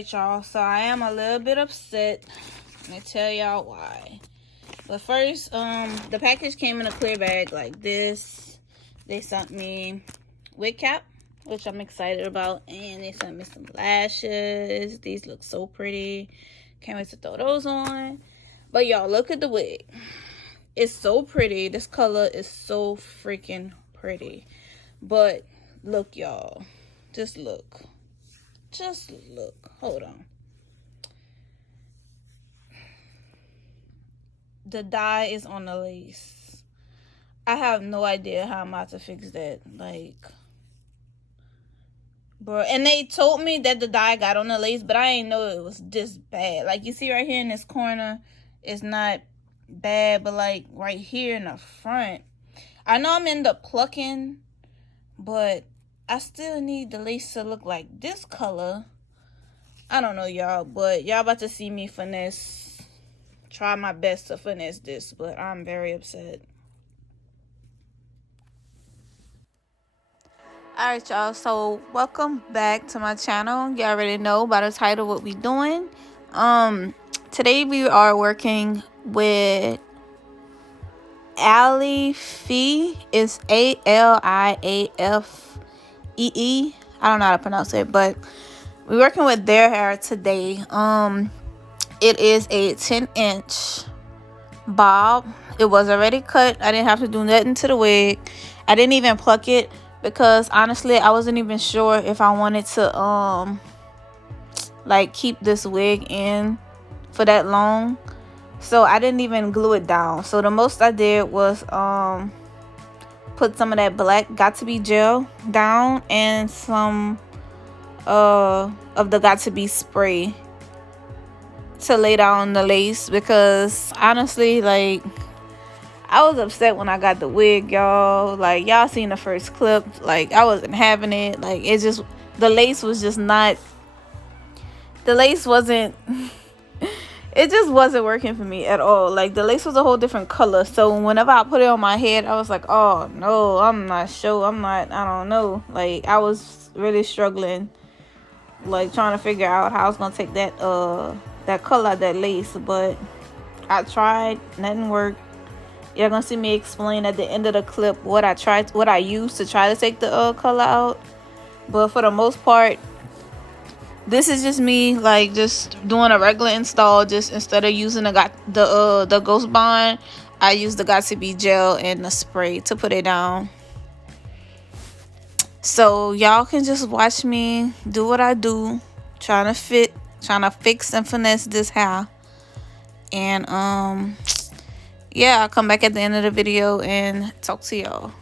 Alright, y'all, so I am a little bit upset. Let me tell y'all why. But first, the package came in a clear bag like this. They sent me wig cap, which I'm excited about, and they sent me some lashes. These look so pretty. Can't wait to throw those on. But y'all, look at the wig. It's so pretty. This color is so freaking pretty. But look, y'all, just look. Just look. Hold on. The dye is on the lace. I have no idea how I'm about to fix that. Like, bro. And they told me that the dye got on the lace, but I didn't know it was this bad. Like, you see right here in this corner, it's not bad, but like right here in the front, I know I'm in the plucking, but I still need the lace to look like this color. I don't know, y'all, but y'all about to see me finesse. Try my best to finesse this, but I'm very upset. Alright, y'all, so welcome back to my channel. You already know by the title what we doing. Today we are working with Aliafee. It's Aliafee. I don't know how to pronounce it, but we're working with their hair today. It is a 10-inch bob. It was already cut. I didn't have to do nothing to the wig. I didn't even pluck it because honestly I wasn't even sure if I wanted to like keep this wig in for that long. So I didn't even glue it down. So the most I did was put some of that black Got2b gel down and some of the Got2b spray to lay down the lace, because honestly, like, I was upset when I got the wig, y'all. Like, y'all seen the first clip. Like, I wasn't having it. Like, it just, the lace was just not, the lace wasn't it just wasn't working for me at all. Like, the lace was a whole different color. So whenever I put it on my head, I was like, oh no, I'm not sure. I don't know. Like, I was really struggling, like, trying to figure out how I was gonna take that that color, that lace. But I tried, nothing worked. You're gonna see me explain at the end of the clip what I used to try to take the color out. But for the most part, this is just me, like, just doing a regular install. Just instead of using the Ghost Bond, I use the Got2b gel and the spray to put it down. So y'all can just watch me do what I do, trying to fix and finesse this hair. And yeah, I'll come back at the end of the video and talk to y'all.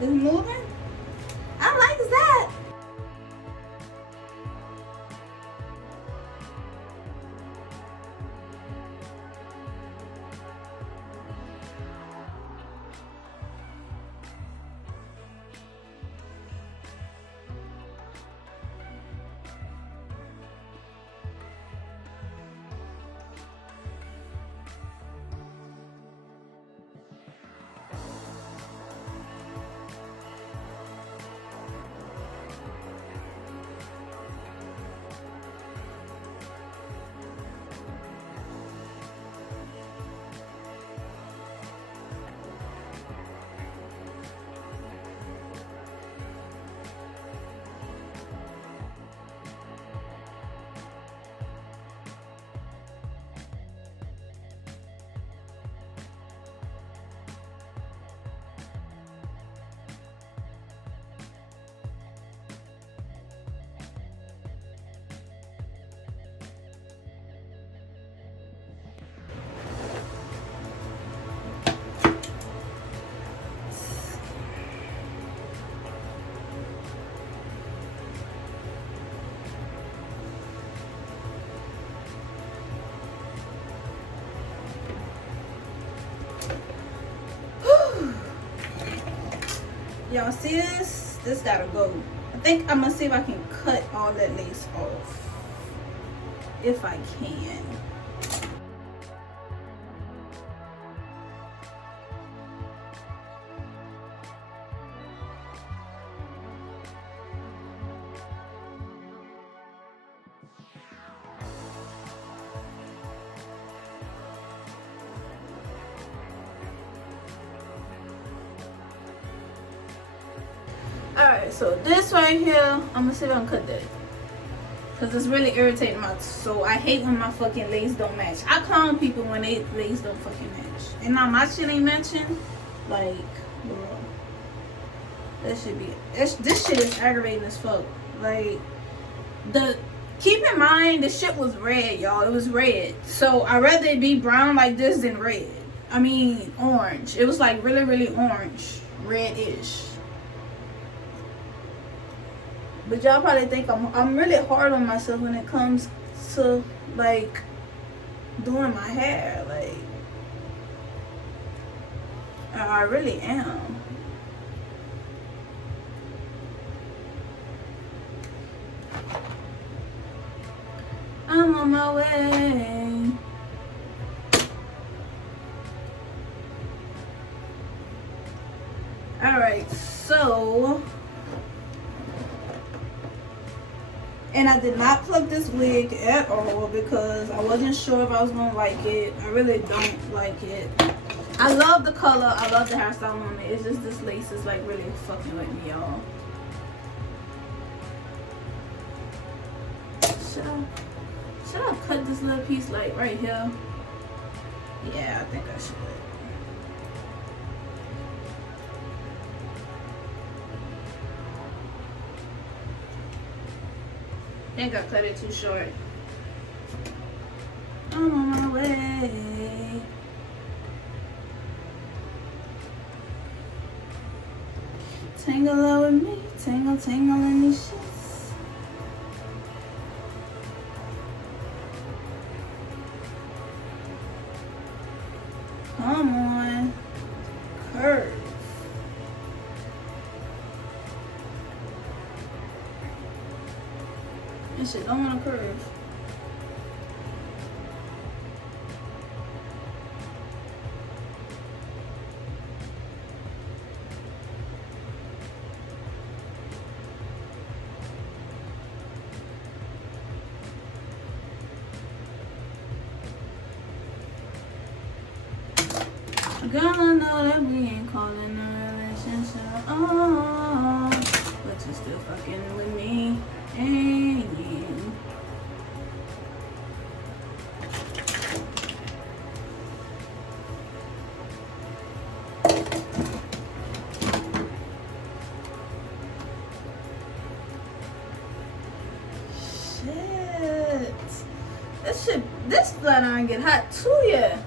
It's moving. I like that. Y'all see this? This gotta go. I think I'm gonna see if I can cut all that lace off. If I can. Alright, so this right here, I'm gonna see if I can cut that. Cause it's really irritating my soul. I hate when my fucking lace don't match. I clown people when they lace don't fucking match. And now my shit ain't matching. Like, bro. That should be this shit is aggravating as fuck. Like, keep in mind the shit was red, y'all. It was red. So I'd rather it be brown like this than red. I mean orange. It was like really, really orange. Red-ish. But y'all probably think I'm really hard on myself when it comes to like doing my hair. Like I really am. I'm on my way. Alright, so and I did not plug this wig at all because I wasn't sure if I was gonna like it. I really don't like it. I love the color. I love the hairstyle on it. It's just this lace is like really fucking with me, y'all. Should I cut this little piece like right here? Yeah, I think I should. I think I cut it too short. I'm on my way. Tangle out with me, tangle, tangle in these sheets. Come on, curve. This shit don't want to curve. Gonna know that we ain't calling a relationship. Oh, but you still fucking with me. And shit. This flat iron get hot too, yeah.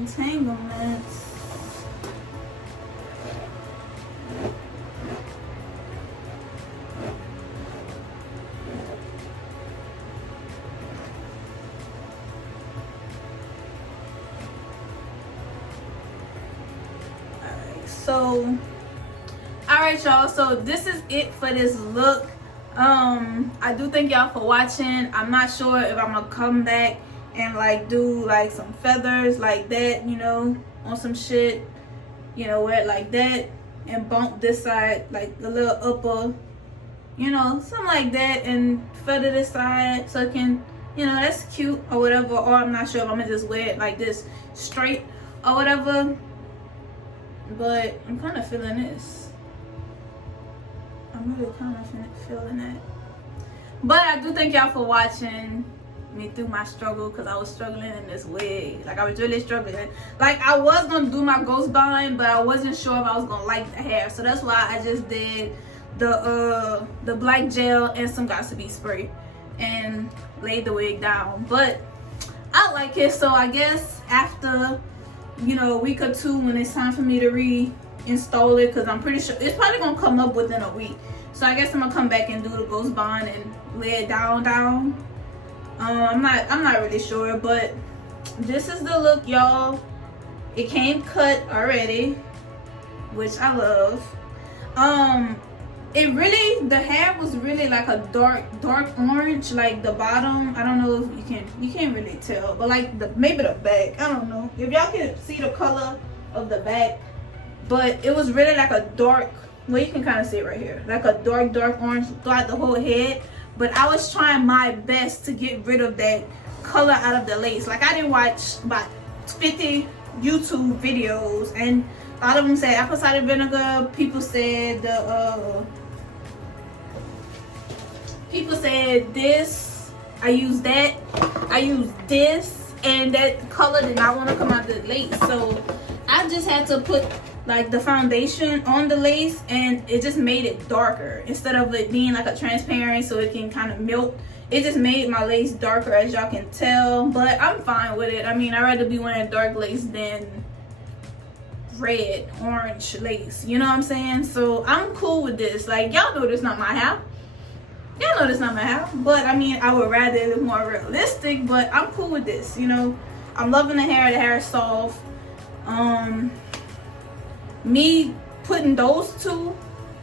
entanglements. So alright y'all, so this is it for this look. I do thank y'all for watching. I'm not sure if I'm gonna come back and like do like some feathers like that, you know, on some shit, you know, wear it like that and bump this side like the little upper, you know, something like that, and feather this side so it can, you know, that's cute or whatever. Or I'm not sure if I'm gonna just wear it like this straight or whatever. But I'm kind of feeling this. I'm really kind of feeling that. But I do thank y'all for watching me through my struggle, because I was struggling in this wig. Like, I was really struggling. Like, I was going to do my ghost bond, but I wasn't sure if I was going to like the hair. So that's why I just did the black gel and some Gossipy spray and laid the wig down. But I like it. So I guess after, you know, a week or two, when it's time for me to reinstall it, because I'm pretty sure it's probably gonna come up within a week. So I guess I'm gonna come back and do the ghost bond and lay it down. I'm not really sure, but this is the look, y'all. It came cut already, which I love. It really, the hair was really like a dark orange, like the bottom. I don't know if you can't really tell, but like maybe the back, I don't know if y'all can see the color of the back, but it was really like a dark, well, you can kind of see it right here, like a dark orange throughout the whole head. But I was trying my best to get rid of that color out of the lace. Like, I didn't watch about 50 YouTube videos, and a lot of them said apple cider vinegar. People said this. I used that. I used this, and that color did not want to come out the lace. So I just had to put like the foundation on the lace, and it just made it darker instead of it being like a transparent so it can kind of melt. It just made my lace darker, as y'all can tell, but I'm fine with it. I mean, I'd rather be wearing dark lace than red, orange lace, you know what I'm saying? So I'm cool with this. Like, y'all know this not my hair. Y'all know this not my hair, but I mean, I would rather it look more realistic, but I'm cool with this, you know. I'm loving the hair. The hair is soft. Me putting those two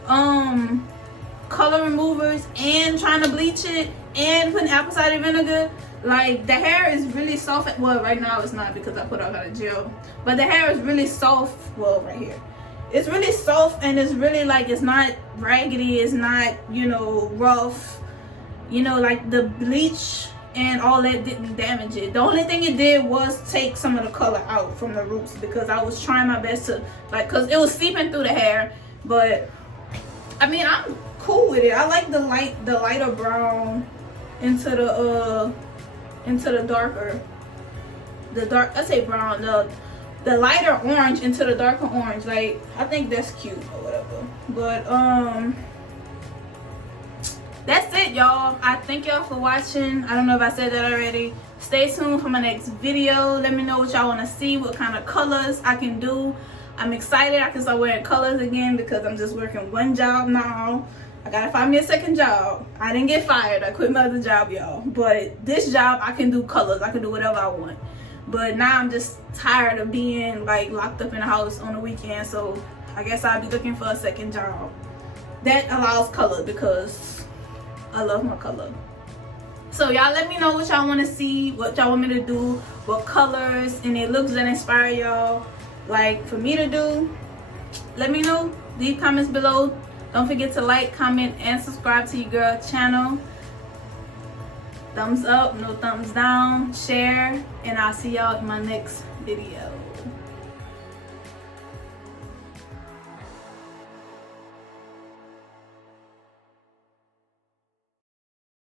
color removers and trying to bleach it and putting apple cider vinegar, like, the hair is really soft. Well, right now it's not because I put out a gel, but the hair is really soft. Well, right here it's really soft, and it's really like, it's not raggedy, it's not, you know, rough, you know, like the bleach and all that didn't damage it. The only thing it did was take some of the color out from the roots, because I was trying my best to, like, because it was seeping through the hair. But I mean, I'm cool with it. I like the lighter brown into the darker, I say brown, the lighter orange into the darker orange. Like, I think that's cute or whatever. But that's it, y'all. I thank y'all for watching. I don't know if I said that already. Stay tuned for my next video. Let me know what y'all want to see, what kind of colors I can do. I'm excited. I can start wearing colors again, because I'm just working one job now. I gotta find me a second job. I didn't get fired. I quit my other job, y'all. But this job, I can do colors. I can do whatever I want. But now I'm just tired of being like locked up in the house on the weekend. So I guess I'll be looking for a second job that allows color, because I love my color. So y'all let me know what y'all want to see, what y'all want me to do, what colors, and it looks that inspire y'all like for me to do. Let me know. Leave comments below. Don't forget to like, comment, and subscribe to your girl channel. Thumbs up, no thumbs down, share, and I'll see y'all in my next video.